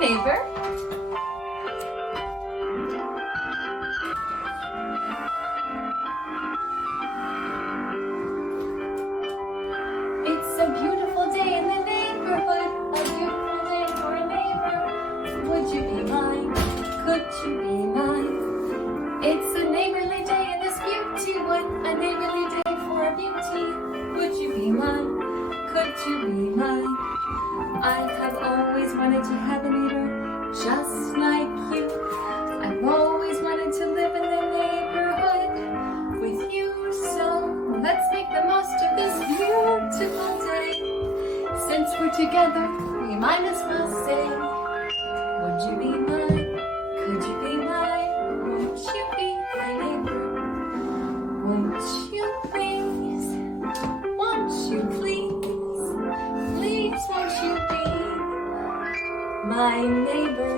neighbor. It's a beautiful day in the neighborhood, a beautiful day for a neighbor. Would you be mine? Could you be mine? It's a neighborly day in this beauty wood, a neighborly day for a beauty. Would you be mine? Could you be mine? I have always wanted to have a neighbor just like you. I've always wanted to live in the neighborhood with you. So let's make the most of this beautiful day. Since we're together, we might as well say, would you be mine? Could you be mine? Won't you be my neighbor? Won't you please? Won't you please? Please won't you be my neighbor?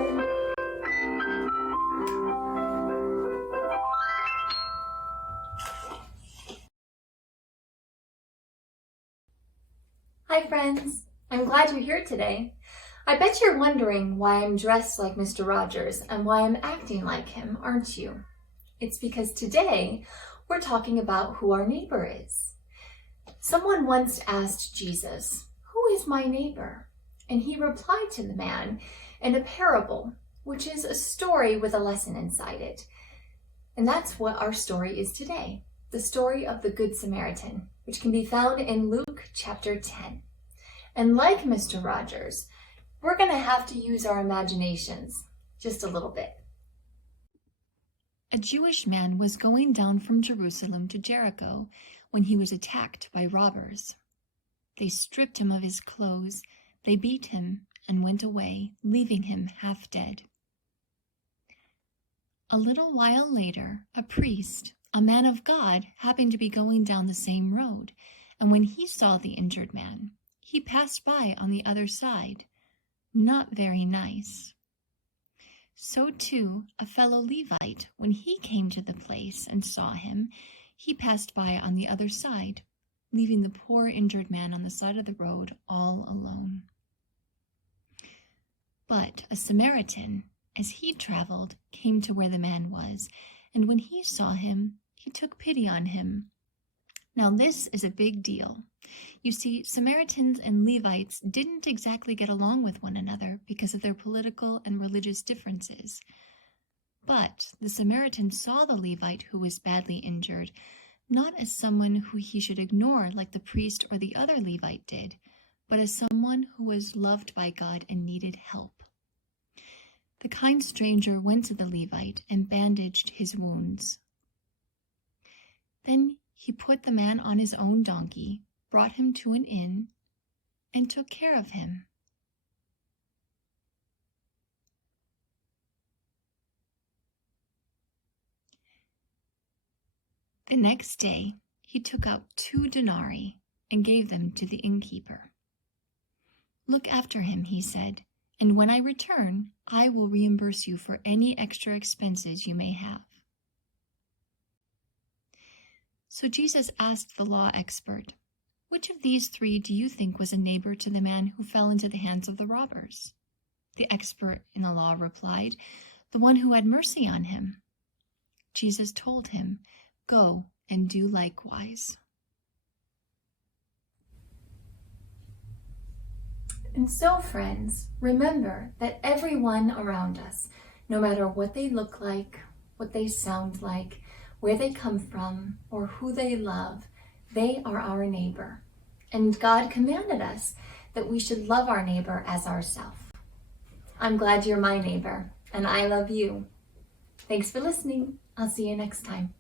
Hi friends, I'm glad you're here today. I bet you're wondering why I'm dressed like Mr. Rogers and why I'm acting like him, aren't you? It's because today we're talking about who our neighbor is. Someone once asked Jesus, "Who is my neighbor?" And he replied to the man in a parable, which is a story with a lesson inside it. And that's what our story is today, the story of the Good Samaritan, which can be found in Luke chapter 10. And like Mr. Rogers, we're going to have to use our imaginations just a little bit. A Jewish man was going down from Jerusalem to Jericho when he was attacked by robbers. They stripped him of his clothes, they beat him, and went away, leaving him half dead. A little while later, a priest, a man of God, happened to be going down the same road, and when he saw the injured man, he passed by on the other side. Not very nice. So too, a fellow Levite, when he came to the place and saw him, he passed by on the other side, leaving the poor injured man on the side of the road all alone. But a Samaritan, as he traveled, came to where the man was, and when he saw him, he took pity on him. Now this is a big deal. You see, Samaritans and Levites didn't exactly get along with one another because of their political and religious differences. But the Samaritan saw the Levite who was badly injured, not as someone who he should ignore like the priest or the other Levite did, but as someone who was loved by God and needed help. The kind stranger went to the Levite and bandaged his wounds. Then he put the man on his own donkey, brought him to an inn, and took care of him. The next day, he took out 2 denarii and gave them to the innkeeper. "Look after him," he said, "and when I return, I will reimburse you for any extra expenses you may have." So Jesus asked the law expert, "Which of these 3 do you think was a neighbor to the man who fell into the hands of the robbers?" The expert in the law replied, "The one who had mercy on him." Jesus told him, "Go and do likewise." And so, friends, remember that everyone around us, no matter what they look like, what they sound like, where they come from, or who they love, they are our neighbor. And God commanded us that we should love our neighbor as ourselves. I'm glad you're my neighbor, and I love you. Thanks for listening. I'll see you next time.